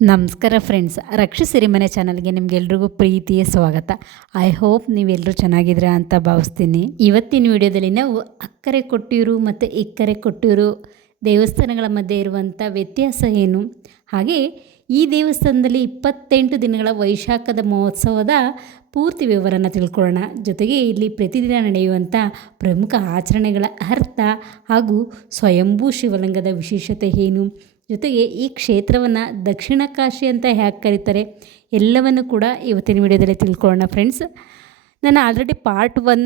ನಮಸ್ಕಾರ ಫ್ರೆಂಡ್ಸ್, ರಕ್ಷಿಸಿರಿ ಮನೆ ಚಾನಲ್ಗೆ ನಿಮ್ಗೆಲ್ರಿಗೂ ಪ್ರೀತಿಯ ಸ್ವಾಗತ. ಐ ಹೋಪ್ ನೀವೆಲ್ಲರೂ ಚೆನ್ನಾಗಿದ್ದೀರಾ ಅಂತ ಭಾವಿಸ್ತೀನಿ. ಇವತ್ತಿನ ವಿಡಿಯೋದಲ್ಲಿ ನಾವು ಅಕ್ಕರೆ ಕೊಟ್ಟಿಯೂರು ಮತ್ತು ಇಕ್ಕರೆ ಕೊಟ್ಟಿಯೂರು ದೇವಸ್ಥಾನಗಳ ಮಧ್ಯೆ ಇರುವಂಥ ವ್ಯತ್ಯಾಸ ಏನು, ಹಾಗೆ ಈ ದೇವಸ್ಥಾನದಲ್ಲಿ 28 ದಿನಗಳ ವೈಶಾಖದ ಮಹೋತ್ಸವದ ಪೂರ್ತಿ ವಿವರನ ತಿಳ್ಕೊಳ್ಳೋಣ. ಜೊತೆಗೆ ಇಲ್ಲಿ ಪ್ರತಿದಿನ ನಡೆಯುವಂಥ ಪ್ರಮುಖ ಆಚರಣೆಗಳ ಅರ್ಥ ಹಾಗೂ ಸ್ವಯಂಭೂ ಶಿವಲಿಂಗದ ವಿಶೇಷತೆ ಏನು, ಜೊತೆಗೆ ಈ ಕ್ಷೇತ್ರವನ್ನು ದಕ್ಷಿಣ ಕಾಶಿ ಅಂತ ಯಾಕೆ ಕರೀತಾರೆ, ಎಲ್ಲವನ್ನು ಕೂಡ ಇವತ್ತಿನ ವಿಡಿಯೋದಲ್ಲಿ ತಿಳ್ಕೊಳ್ಳೋಣ ಫ್ರೆಂಡ್ಸ್. ನಾನು ಆಲ್ರೆಡಿ ಪಾರ್ಟ್ 1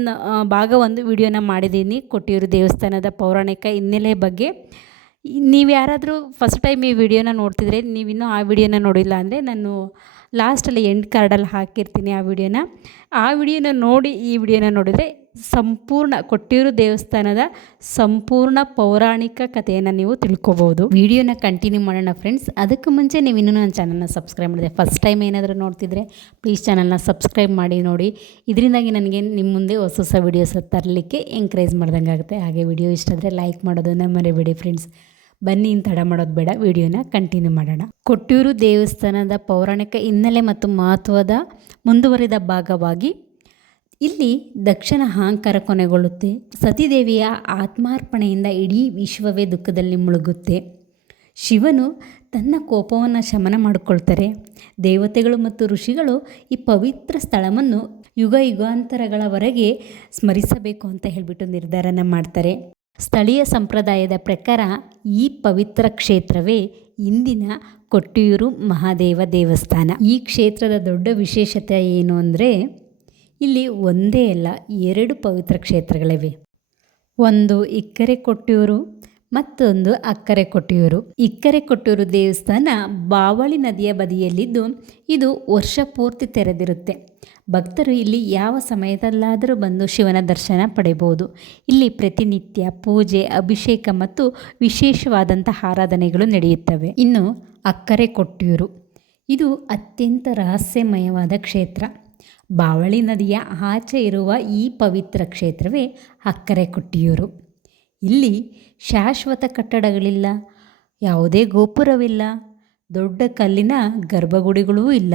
ಭಾಗ 1 ವಿಡಿಯೋನ ಮಾಡಿದ್ದೀನಿ ಕೊಟ್ಟಿಯೂರು ದೇವಸ್ಥಾನದ ಪೌರಾಣಿಕ ಹಿನ್ನೆಲೆ ಬಗ್ಗೆ. ನೀವು ಯಾರಾದರೂ ಫಸ್ಟ್ ಟೈಮ್ ಈ ವಿಡಿಯೋನ ನೋಡ್ತಿದ್ರೆ, ನೀವಿನ್ನೂ ಆ ವಿಡಿಯೋನ ನೋಡಿಲ್ಲ ಅಂದರೆ ನಾನು ಲಾಸ್ಟಲ್ಲಿ ಎಂಡ್ ಕಾರ್ಡಲ್ಲಿ ಹಾಕಿರ್ತೀನಿ ಆ ವಿಡಿಯೋನ ನೋಡಿ ಈ ವಿಡಿಯೋನ ನೋಡಿದರೆ ಸಂಪೂರ್ಣ ಕೊಟ್ಟಿಯೂರು ದೇವಸ್ಥಾನದ ಸಂಪೂರ್ಣ ಪೌರಾಣಿಕ ಕಥೆಯನ್ನು ನೀವು ತಿಳ್ಕೊಬೋದು. ವಿಡಿಯೋನ ಕಂಟಿನ್ಯೂ ಮಾಡೋಣ ಫ್ರೆಂಡ್ಸ್. ಅದಕ್ಕೆ ಮುಂಚೆ ನೀವು ಇನ್ನೂ ನನ್ನ ಚಾನಲ್ನ ಸಬ್ಸ್ಕ್ರೈಬ್ ಮಾಡಿದೆ, ಫಸ್ಟ್ ಟೈಮ್ ಏನಾದರೂ ನೋಡ್ತಿದ್ರೆ ಪ್ಲೀಸ್ ಚಾನಲ್ನ ಸಬ್ಸ್ಕ್ರೈಬ್ ಮಾಡಿ ನೋಡಿ. ಇದರಿಂದಾಗಿ ನನಗೆ ನಿಮ್ಮ ಮುಂದೆ ಹೊಸ ವಿಡಿಯೋಸ್ ತರಲಿಕ್ಕೆ ಎಂಕರೇಜ್ ಮಾಡ್ದಂಗೆ ಆಗುತ್ತೆ. ಹಾಗೆ ವಿಡಿಯೋ ಇಷ್ಟ ಆದರೆ ಲೈಕ್ ಮಾಡೋದನ್ನು ಮರಿಬೇಡಿ ಫ್ರೆಂಡ್ಸ್. ಬನ್ನಿ, ತಡ ಮಾಡೋದು ಬೇಡ, ವಿಡಿಯೋನ ಕಂಟಿನ್ಯೂ ಮಾಡೋಣ. ಕೊಟ್ಟಿಯೂರು ದೇವಸ್ಥಾನದ ಪೌರಾಣಿಕ ಹಿನ್ನೆಲೆ ಮತ್ತು ಮಹತ್ವದ ಮುಂದುವರಿದ ಭಾಗವಾಗಿ ಇಲ್ಲಿ ದಕ್ಷಿಣ ಅಹಂಕಾರ ಕೊನೆಗೊಳ್ಳುತ್ತೆ. ಸತೀದೇವಿಯ ಆತ್ಮಾರ್ಪಣೆಯಿಂದ ಇಡೀ ವಿಶ್ವವೇ ದುಃಖದಲ್ಲಿ ಮುಳುಗುತ್ತೆ. ಶಿವನು ತನ್ನ ಕೋಪವನ್ನು ಶಮನ ಮಾಡಿಕೊಳ್ತಾರೆ. ದೇವತೆಗಳು ಮತ್ತು ಋಷಿಗಳು ಈ ಪವಿತ್ರ ಸ್ಥಳವನ್ನು ಯುಗಾಂತರಗಳವರೆಗೆ ಸ್ಮರಿಸಬೇಕು ಅಂತ ಹೇಳಿಬಿಟ್ಟು ನಿರ್ಧಾರನ ಮಾಡ್ತಾರೆ. ಸ್ಥಳೀಯ ಸಂಪ್ರದಾಯದ ಪ್ರಕಾರ ಈ ಪವಿತ್ರ ಕ್ಷೇತ್ರವೇ ಇಂದಿನ ಕೊಟ್ಟಿಯೂರು ಮಹಾದೇವ ದೇವಸ್ಥಾನ. ಈ ಕ್ಷೇತ್ರದ ದೊಡ್ಡ ವಿಶೇಷತೆ ಏನು ಅಂದರೆ, ಇಲ್ಲಿ ಒಂದೇ ಅಲ್ಲ 2 ಪವಿತ್ರ ಕ್ಷೇತ್ರಗಳಿವೆ. ಒಂದು ಇಕ್ಕರೆ ಕೊಟ್ಟಿಯೂರು, ಮತ್ತೊಂದು ಅಕ್ಕರೆ ಕೊಟ್ಟಿಯೂರು. ಇಕ್ಕರೆ ಕೊಟ್ಟಿಯೂರು ದೇವಸ್ಥಾನ ಬಾವಳಿ ನದಿಯ ಬದಿಯಲ್ಲಿದ್ದು ಇದು ವರ್ಷ ಪೂರ್ತಿ ತೆರೆದಿರುತ್ತೆ. ಭಕ್ತರು ಇಲ್ಲಿ ಯಾವ ಸಮಯದಲ್ಲಾದರೂ ಬಂದು ಶಿವನ ದರ್ಶನ ಪಡೆಯಬಹುದು. ಇಲ್ಲಿ ಪ್ರತಿನಿತ್ಯ ಪೂಜೆ, ಅಭಿಷೇಕ ಮತ್ತು ವಿಶೇಷವಾದಂಥ ಆರಾಧನೆಗಳು ನಡೆಯುತ್ತವೆ. ಇನ್ನು ಅಕ್ಕರೆ ಕೊಟ್ಟಿಯೂರು ಇದು ಅತ್ಯಂತ ರಹಸ್ಯಮಯವಾದ ಕ್ಷೇತ್ರ. ಬಾವಳಿ ನದಿಯ ಆಚೆ ಇರುವ ಈ ಪವಿತ್ರ ಕ್ಷೇತ್ರವೇ ಅಕ್ಕರೆ ಕೊಟ್ಟಿಯೂರು. ಇಲ್ಲಿ ಶಾಶ್ವತ ಕಟ್ಟಡಗಳಿಲ್ಲ, ಯಾವುದೇ ಗೋಪುರವಿಲ್ಲ, ದೊಡ್ಡ ಕಲ್ಲಿನ ಗರ್ಭಗುಡಿಗಳೂ ಇಲ್ಲ.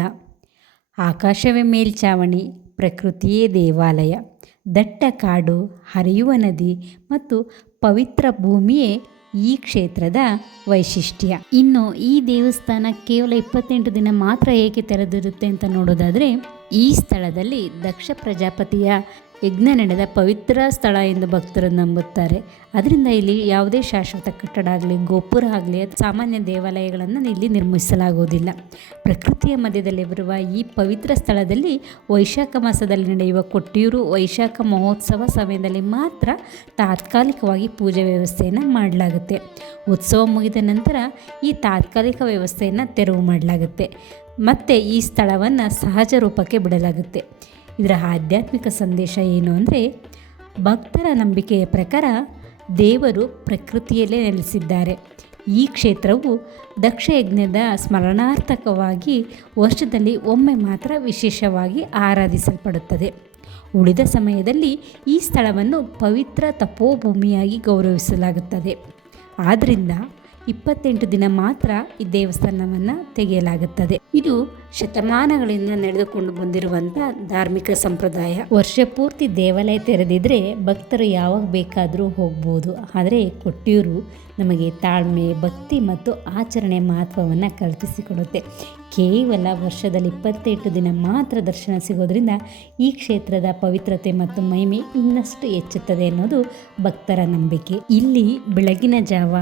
ಆಕಾಶವೇ ಮೇಲ್ಛಾವಣಿ, ಪ್ರಕೃತಿಯೇ ದೇವಾಲಯ, ದಟ್ಟ ಕಾಡು, ಹರಿಯುವ ನದಿ ಮತ್ತು ಪವಿತ್ರ ಭೂಮಿಯೇ ಈ ಕ್ಷೇತ್ರದ ವೈಶಿಷ್ಟ್ಯ. ಇನ್ನು ಈ ದೇವಸ್ಥಾನ ಕೇವಲ 28 ದಿನ ಮಾತ್ರ ಏಕೆ ತೆರೆದಿರುತ್ತೆ ಅಂತ ನೋಡೋದಾದರೆ, ಈ ಸ್ಥಳದಲ್ಲಿ ದಕ್ಷ ಪ್ರಜಾಪತಿಯ ಯಜ್ಞ ನಡೆದ ಪವಿತ್ರ ಸ್ಥಳ ಎಂದು ಭಕ್ತರು ನಂಬುತ್ತಾರೆ. ಅದರಿಂದ ಇಲ್ಲಿ ಯಾವುದೇ ಶಾಶ್ವತ ಕಟ್ಟಡ ಆಗಲಿ, ಗೋಪುರ ಆಗಲಿ, ಸಾಮಾನ್ಯ ದೇವಾಲಯಗಳನ್ನು ಇಲ್ಲಿ ನಿರ್ಮಿಸಲಾಗುವುದಿಲ್ಲ. ಪ್ರಕೃತಿಯ ಮಧ್ಯದಲ್ಲಿ ಬರುವ ಈ ಪವಿತ್ರ ಸ್ಥಳದಲ್ಲಿ ವೈಶಾಖ ಮಾಸದಲ್ಲಿ ನಡೆಯುವ ಕೊಟ್ಟಿಯೂರು ವೈಶಾಖ ಮಹೋತ್ಸವ ಸಮಯದಲ್ಲಿ ಮಾತ್ರ ತಾತ್ಕಾಲಿಕವಾಗಿ ಪೂಜೆ ವ್ಯವಸ್ಥೆಯನ್ನು ಮಾಡಲಾಗುತ್ತೆ. ಉತ್ಸವ ಮುಗಿದ ನಂತರ ಈ ತಾತ್ಕಾಲಿಕ ವ್ಯವಸ್ಥೆಯನ್ನು ತೆರವು ಮಾಡಲಾಗುತ್ತೆ ಮತ್ತು ಈ ಸ್ಥಳವನ್ನು ಸಹಜ ರೂಪಕ್ಕೆ ಬಿಡಲಾಗುತ್ತೆ. ಇದರ ಆಧ್ಯಾತ್ಮಿಕ ಸಂದೇಶ ಏನು ಅಂದರೆ, ಭಕ್ತರ ನಂಬಿಕೆಯ ಪ್ರಕಾರ ದೇವರು ಪ್ರಕೃತಿಯಲ್ಲೇ ನೆಲೆಸಿದ್ದಾರೆ. ಈ ಕ್ಷೇತ್ರವು ದಕ್ಷ ಯಜ್ಞದ ಸ್ಮರಣಾರ್ಥಕವಾಗಿ ವರ್ಷದಲ್ಲಿ ಒಮ್ಮೆ ಮಾತ್ರ ವಿಶೇಷವಾಗಿ ಆರಾಧಿಸಲ್ಪಡುತ್ತದೆ. ಉಳಿದ ಸಮಯದಲ್ಲಿ ಈ ಸ್ಥಳವನ್ನು ಪವಿತ್ರ ತಪೋಭೂಮಿಯಾಗಿ ಗೌರವಿಸಲಾಗುತ್ತದೆ. ಆದ್ದರಿಂದ 28 ದಿನ ಮಾತ್ರ ಈ ದೇವಸ್ಥಾನವನ್ನು ತೆಗೆಯಲಾಗುತ್ತದೆ. ಇದು ಶತಮಾನಗಳಿಂದ ನಡೆದುಕೊಂಡು ಬಂದಿರುವಂಥ ಧಾರ್ಮಿಕ ಸಂಪ್ರದಾಯ. ವರ್ಷ ಪೂರ್ತಿ ದೇವಾಲಯ ತೆರೆದಿದ್ರೆ ಭಕ್ತರು ಯಾವಾಗ ಬೇಕಾದರೂ ಹೋಗ್ಬೋದು. ಆದರೆ ಕೊಟ್ಟಿಯೂರು ನಮಗೆ ತಾಳ್ಮೆ, ಭಕ್ತಿ ಮತ್ತು ಆಚರಣೆ ಮಹತ್ವವನ್ನು ಕಲ್ಪಿಸಿಕೊಡುತ್ತೆ. ಕೇವಲ ವರ್ಷದಲ್ಲಿ 28 ದಿನ ಮಾತ್ರ ದರ್ಶನ ಸಿಗೋದ್ರಿಂದ ಈ ಕ್ಷೇತ್ರದ ಪವಿತ್ರತೆ ಮತ್ತು ಮಹಿಮೆ ಇನ್ನಷ್ಟು ಹೆಚ್ಚುತ್ತದೆ ಅನ್ನೋದು ಭಕ್ತರ ನಂಬಿಕೆ. ಇಲ್ಲಿ ಬೆಳಗಿನ ಜಾವ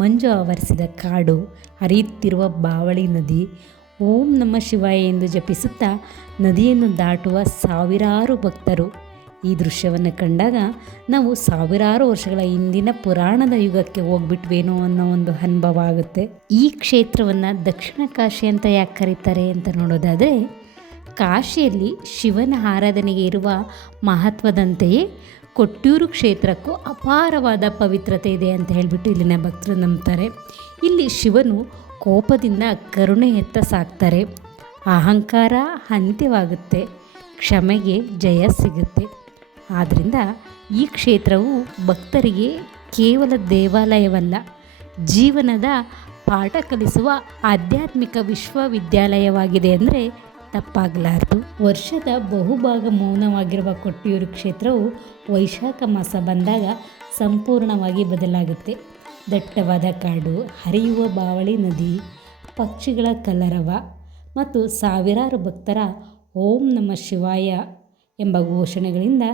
ಮಂಜು ಆವರಿಸಿದ ಕಾಡು, ಹರಿಯುತ್ತಿರುವ ಬಾವಳಿ ನದಿ, ಓಂ ನಮಃ ಶಿವಾಯ ಎಂದು ಜಪಿಸುತ್ತಾ ನದಿಯನ್ನು ದಾಟುವ ಸಾವಿರಾರು ಭಕ್ತರು. ಈ ದೃಶ್ಯವನ್ನು ಕಂಡಾಗ ನಾವು ಸಾವಿರಾರು ವರ್ಷಗಳ ಹಿಂದಿನ ಪುರಾಣದ ಯುಗಕ್ಕೆ ಹೋಗ್ಬಿಟ್ವೇನೋ ಅನ್ನೋ ಒಂದು ಅನುಭವ ಆಗುತ್ತೆ. ಈ ಕ್ಷೇತ್ರವನ್ನು ದಕ್ಷಿಣ ಕಾಶಿ ಅಂತ ಯಾಕೆ ಕರೀತಾರೆ ಅಂತ ನೋಡೋದಾದರೆ, ಕಾಶಿಯಲ್ಲಿ ಶಿವನ ಆರಾಧನೆಗೆ ಇರುವ ಮಹತ್ವದಂತೆಯೇ ಕೊಟ್ಟಿಯೂರು ಕ್ಷೇತ್ರಕ್ಕೂ ಅಪಾರವಾದ ಪವಿತ್ರತೆ ಇದೆ ಅಂತ ಹೇಳಿಬಿಟ್ಟು ಇಲ್ಲಿನ ಭಕ್ತರು ನಂಬ್ತಾರೆ. ಇಲ್ಲಿ ಶಿವನು ಕೋಪದಿಂದ ಕರುಣೆಯತ್ತ ಸಾಕ್ತಾರೆ. ಅಹಂಕಾರ ಅಂತ್ಯವಾಗುತ್ತೆ, ಕ್ಷಮೆಗೆ ಜಯ ಸಿಗುತ್ತೆ. ಆದ್ದರಿಂದ ಈ ಕ್ಷೇತ್ರವು ಭಕ್ತರಿಗೆ ಕೇವಲ ದೇವಾಲಯವಲ್ಲ, ಜೀವನದ ಪಾಠ ಕಲಿಸುವ ಆಧ್ಯಾತ್ಮಿಕ ವಿಶ್ವವಿದ್ಯಾಲಯವಾಗಿದೆ ಅಂದರೆ ತಪ್ಪಾಗಲಾರದು. ವರ್ಷದ ಬಹುಭಾಗ ಮೌನವಾಗಿರುವ ಕೊಟ್ಟಿಯೂರು ಕ್ಷೇತ್ರವು ವೈಶಾಖ ಮಾಸ ಬಂದಾಗ ಸಂಪೂರ್ಣವಾಗಿ ಬದಲಾಗುತ್ತೆ. ದಟ್ಟವಾದ ಕಾಡು, ಹರಿಯುವ ಬಾವಳಿ ನದಿ, ಪಕ್ಷಿಗಳ ಕಲರವ ಮತ್ತು ಸಾವಿರಾರು ಭಕ್ತರ ಓಂ ನಮಃ ಶಿವಾಯ ಎಂಬ ಘೋಷಣೆಗಳಿಂದ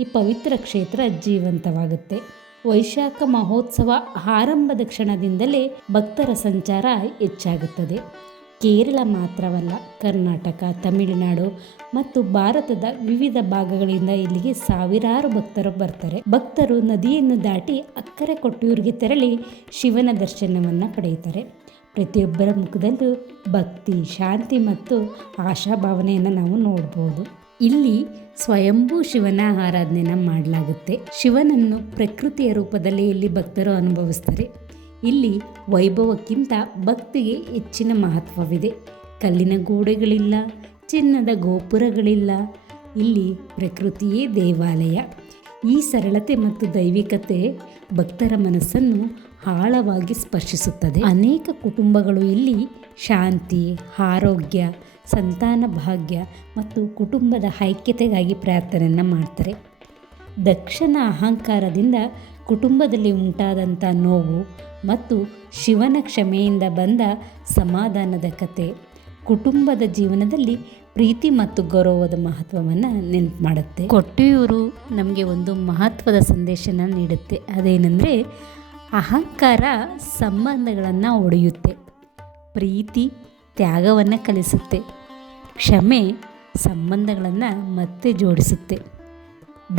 ಈ ಪವಿತ್ರ ಕ್ಷೇತ್ರ ಜೀವಂತವಾಗುತ್ತೆ. ವೈಶಾಖ ಮಹೋತ್ಸವ ಆರಂಭದ ಕ್ಷಣದಿಂದಲೇ ಭಕ್ತರ ಸಂಚಾರ ಹೆಚ್ಚಾಗುತ್ತದೆ. ಕೇರಳ ಮಾತ್ರವಲ್ಲ, ಕರ್ನಾಟಕ, ತಮಿಳುನಾಡು ಮತ್ತು ಭಾರತದ ವಿವಿಧ ಭಾಗಗಳಿಂದ ಇಲ್ಲಿಗೆ ಸಾವಿರಾರು ಭಕ್ತರು ಬರ್ತಾರೆ. ಭಕ್ತರು ನದಿಯನ್ನು ದಾಟಿ ಅಕ್ಕರೆ ಕೊಟ್ಟಿಯೂರಿಗೆ ತೆರಳಿ ಶಿವನ ದರ್ಶನವನ್ನು ಪಡೆಯುತ್ತಾರೆ. ಪ್ರತಿಯೊಬ್ಬರ ಮುಖದಲ್ಲೂ ಭಕ್ತಿ, ಶಾಂತಿ ಮತ್ತು ಆಶಾಭಾವನೆಯನ್ನು ನಾವು ನೋಡ್ಬೋದು. ಇಲ್ಲಿ ಸ್ವಯಂಭೂ ಶಿವನ ಆರಾಧನೆಯನ್ನು ಮಾಡಲಾಗುತ್ತೆ. ಶಿವನನ್ನು ಪ್ರಕೃತಿಯ ರೂಪದಲ್ಲಿ ಇಲ್ಲಿ ಭಕ್ತರು ಅನುಭವಿಸ್ತಾರೆ. ಇಲ್ಲಿ ವೈಭವಕ್ಕಿಂತ ಭಕ್ತಿಗೆ ಹೆಚ್ಚಿನ ಮಹತ್ವವಿದೆ. ಕಲ್ಲಿನ ಗೋಡೆಗಳಿಲ್ಲ, ಚಿನ್ನದ ಗೋಪುರಗಳಿಲ್ಲ, ಇಲ್ಲಿ ಪ್ರಕೃತಿಯೇ ದೇವಾಲಯ. ಈ ಸರಳತೆ ಮತ್ತು ದೈವಿಕತೆ ಭಕ್ತರ ಮನಸ್ಸನ್ನು ಆಳವಾಗಿ ಸ್ಪರ್ಶಿಸುತ್ತದೆ. ಅನೇಕ ಕುಟುಂಬಗಳು ಇಲ್ಲಿ ಶಾಂತಿ, ಆರೋಗ್ಯ, ಸಂತಾನ ಭಾಗ್ಯ ಮತ್ತು ಕುಟುಂಬದ ಐಕ್ಯತೆಗಾಗಿ ಪ್ರಾರ್ಥನೆಯನ್ನು ಮಾಡ್ತಾರೆ. ದಕ್ಷನ ಅಹಂಕಾರದಿಂದ ಕುಟುಂಬದಲ್ಲಿ ಉಂಟಾದಂಥ ನೋವು ಮತ್ತು ಶಿವನ ಕ್ಷಮೆಯಿಂದ ಬಂದ ಸಮಾಧಾನದ ಕತೆ ಕುಟುಂಬದ ಜೀವನದಲ್ಲಿ ಪ್ರೀತಿ ಮತ್ತು ಗೌರವದ ಮಹತ್ವವನ್ನು ನೆನಪು ಮಾಡುತ್ತೆ. ಕೊಟ್ಟಿಯೂರು ನಮಗೆ ಒಂದು ಮಹತ್ವದ ಸಂದೇಶನ ನೀಡುತ್ತೆ. ಅದೇನೆಂದರೆ, ಅಹಂಕಾರ ಸಂಬಂಧಗಳನ್ನು ಒಡೆಯುತ್ತೆ, ಪ್ರೀತಿ ತ್ಯಾಗವನ್ನು ಕಲಿಸುತ್ತೆ, ಕ್ಷಮೆ ಸಂಬಂಧಗಳನ್ನು ಮತ್ತೆ ಜೋಡಿಸುತ್ತೆ.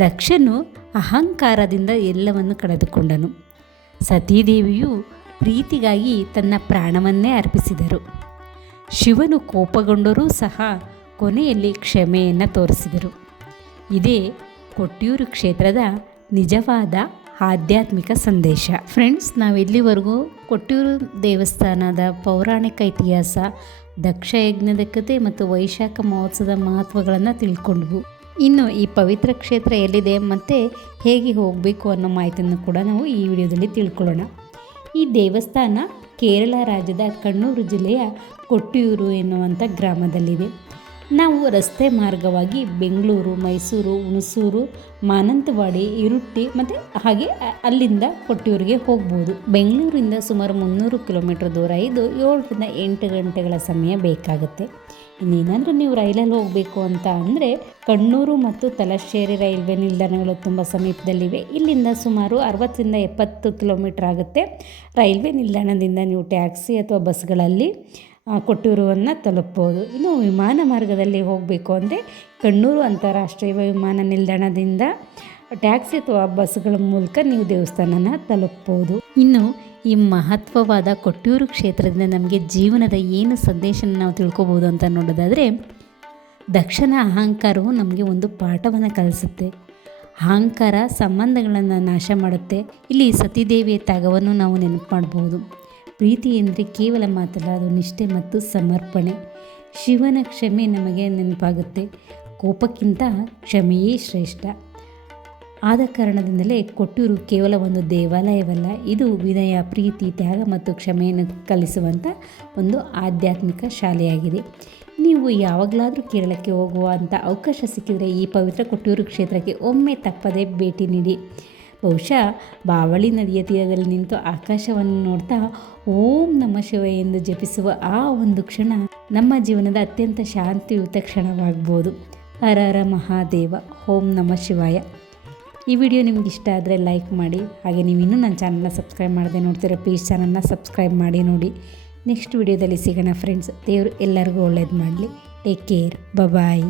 ದಕ್ಷನು ಅಹಂಕಾರದಿಂದ ಎಲ್ಲವನ್ನು ಕಳೆದುಕೊಂಡನು. ಸತೀದೇವಿಯು ಪ್ರೀತಿಗಾಗಿ ತನ್ನ ಪ್ರಾಣವನ್ನೇ ಅರ್ಪಿಸಿದರು. ಶಿವನು ಕೋಪಗೊಂಡರೂ ಸಹ ಕೊನೆಯಲ್ಲಿ ಕ್ಷಮೆಯನ್ನು ತೋರಿಸಿದರು. ಇದೇ ಕೊಟ್ಟಿಯೂರು ಕ್ಷೇತ್ರದ ನಿಜವಾದ ಆಧ್ಯಾತ್ಮಿಕ ಸಂದೇಶ. ಫ್ರೆಂಡ್ಸ್, ನಾವಿಲ್ಲಿವರೆಗೂ ಕೊಟ್ಟಿಯೂರು ದೇವಸ್ಥಾನದ ಪೌರಾಣಿಕ ಇತಿಹಾಸ, ದಕ್ಷ ಯಜ್ಞದ ಕಥೆ ಮತ್ತು ವೈಶಾಖ ಮಹೋತ್ಸವದ ಮಹತ್ವಗಳನ್ನು ತಿಳ್ಕೊಂಡ್ವು. ಇನ್ನು ಈ ಪವಿತ್ರ ಕ್ಷೇತ್ರ ಎಲ್ಲಿದೆ ಮತ್ತು ಹೇಗೆ ಹೋಗಬೇಕು ಅನ್ನೋ ಮಾಹಿತಿಯನ್ನು ಕೂಡ ನಾವು ಈ ವಿಡಿಯೋದಲ್ಲಿ ತಿಳ್ಕೊಳ್ಳೋಣ. ಈ ದೇವಸ್ಥಾನ ಕೇರಳ ರಾಜ್ಯದ ಕಣ್ಣೂರು ಜಿಲ್ಲೆಯ ಕೊಟ್ಟಿಯೂರು ಎನ್ನುವಂಥ ಗ್ರಾಮದಲ್ಲಿದೆ. ನಾವು ರಸ್ತೆ ಮಾರ್ಗವಾಗಿ ಬೆಂಗಳೂರು, ಮೈಸೂರು, ಹುಣಸೂರು, ಮಾನಂತವಾಡಿ, ಇರುಟ್ಟಿ ಮತ್ತು ಹಾಗೆ ಅಲ್ಲಿಂದ ಕೊಟ್ಟಿಯೂರಿಗೆ ಹೋಗ್ಬೋದು. ಬೆಂಗಳೂರಿಂದ ಸುಮಾರು 300 ಕಿಲೋಮೀಟರ್ ದೂರ ಇದು 7 ರಿಂದ 8 ಗಂಟೆಗಳ ಸಮಯ ಬೇಕಾಗುತ್ತೆ. ಇನ್ನೇನಾದರೂ ನೀವು ರೈಲಲ್ಲಿ ಹೋಗಬೇಕು ಅಂತ ಅಂದರೆ ಕಣ್ಣೂರು ಮತ್ತು ತಲಶ್ಶೇರಿ ರೈಲ್ವೆ ನಿಲ್ದಾಣಗಳು ತುಂಬ ಸಮೀಪದಲ್ಲಿವೆ. ಇಲ್ಲಿಂದ ಸುಮಾರು 60 ರಿಂದ 70 ಕಿಲೋಮೀಟರ್ ಆಗುತ್ತೆ. ರೈಲ್ವೆ ನಿಲ್ದಾಣದಿಂದ ನೀವು ಟ್ಯಾಕ್ಸಿ ಅಥವಾ ಬಸ್ಗಳಲ್ಲಿ ಕೊಟ್ಟಿಯೂರನ್ನು ತಲುಪ್ಬೋದು. ಇನ್ನು ವಿಮಾನ ಮಾರ್ಗದಲ್ಲಿ ಹೋಗಬೇಕು ಅಂದರೆ ಕಣ್ಣೂರು ಅಂತಾರಾಷ್ಟ್ರೀಯ ವಿಮಾನ ನಿಲ್ದಾಣದಿಂದ ಟ್ಯಾಕ್ಸಿ ಅಥವಾ ಬಸ್ಗಳ ಮೂಲಕ ನೀವು ದೇವಸ್ಥಾನನ ತಲುಪ್ಬೋದು. ಇನ್ನು ಈ ಮಹತ್ವವಾದ ಕೊಟ್ಟಿಯೂರು ಕ್ಷೇತ್ರದಿಂದ ನಮಗೆ ಜೀವನದ ಏನು ಸಂದೇಶನ ನಾವು ತಿಳ್ಕೊಬೋದು ಅಂತ ನೋಡೋದಾದರೆ, ದಕ್ಷನ ಅಹಂಕಾರವು ನಮಗೆ ಒಂದು ಪಾಠವನ್ನು ಕಲಿಸುತ್ತೆ. ಅಹಂಕಾರ ಸಂಬಂಧಗಳನ್ನು ನಾಶ ಮಾಡುತ್ತೆ. ಇಲ್ಲಿ ಸತೀದೇವಿಯ ತ್ಯಾಗವನ್ನು ನಾವು ನೆನಪು ಮಾಡ್ಬೋದು. ಪ್ರೀತಿ ಎಂದರೆ ಕೇವಲ ಮಾತಲ್ಲ, ಅದು ನಿಷ್ಠೆ ಮತ್ತು ಸಮರ್ಪಣೆ. ಶಿವನ ಕ್ಷಮೆ ನಮಗೆ ನೆನಪಾಗುತ್ತೆ. ಕೋಪಕ್ಕಿಂತ ಕ್ಷಮೆಯೇ ಶ್ರೇಷ್ಠ. ಆದ ಕಾರಣದಿಂದಲೇ ಕೊಟ್ಟಿಯೂರು ಕೇವಲ ಒಂದು ದೇವಾಲಯವಲ್ಲ, ಇದು ವಿನಯ, ಪ್ರೀತಿ, ತ್ಯಾಗ ಮತ್ತು ಕ್ಷಮೆಯನ್ನು ಕಲಿಸುವಂಥ ಒಂದು ಆಧ್ಯಾತ್ಮಿಕ ಶಾಲೆಯಾಗಿದೆ. ನೀವು ಯಾವಾಗಲಾದರೂ ಕೇರಳಕ್ಕೆ ಹೋಗುವಂಥ ಅವಕಾಶ ಸಿಕ್ಕಿದರೆ ಈ ಪವಿತ್ರ ಕೊಟ್ಟಿಯೂರು ಕ್ಷೇತ್ರಕ್ಕೆ ಒಮ್ಮೆ ತಪ್ಪದೇ ಭೇಟಿ ನೀಡಿ. ಬಹುಶಃ ಬಾವಳಿ ನದಿಯ ತೀರದಲ್ಲಿ ನಿಂತು ಆಕಾಶವನ್ನು ನೋಡ್ತಾ ಓಂ ನಮಃ ಶಿವಾಯ ಎಂದು ಜಪಿಸುವ ಆ ಒಂದು ಕ್ಷಣ ನಮ್ಮ ಜೀವನದ ಅತ್ಯಂತ ಶಾಂತಿಯುತ ಕ್ಷಣವಾಗ್ಬೋದು. ಹರ ಹರ ಮಹಾದೇವ, ಓಂ ನಮಃ ಶಿವಾಯ. ಈ ವಿಡಿಯೋ ನಿಮ್ಗೆ ಇಷ್ಟ ಆದರೆ ಲೈಕ್ ಮಾಡಿ. ಹಾಗೆ ನೀವು ಇನ್ನೂ ನನ್ನ ಚಾನಲ್ನ ಸಬ್ಸ್ಕ್ರೈಬ್ ಮಾಡದೆ ನೋಡ್ತೀರಾ, ಪ್ಲೀಸ್ ಚಾನಲ್ನ ಸಬ್ಸ್ಕ್ರೈಬ್ ಮಾಡಿ ನೋಡಿ. ನೆಕ್ಸ್ಟ್ ವಿಡಿಯೋದಲ್ಲಿ ಸಿಗೋಣ ಫ್ರೆಂಡ್ಸ್. ದೇವರು ಎಲ್ಲರಿಗೂ ಒಳ್ಳೇದು ಮಾಡಲಿ. ಟೇಕ್ ಕೇರ್, ಬಾಯ್.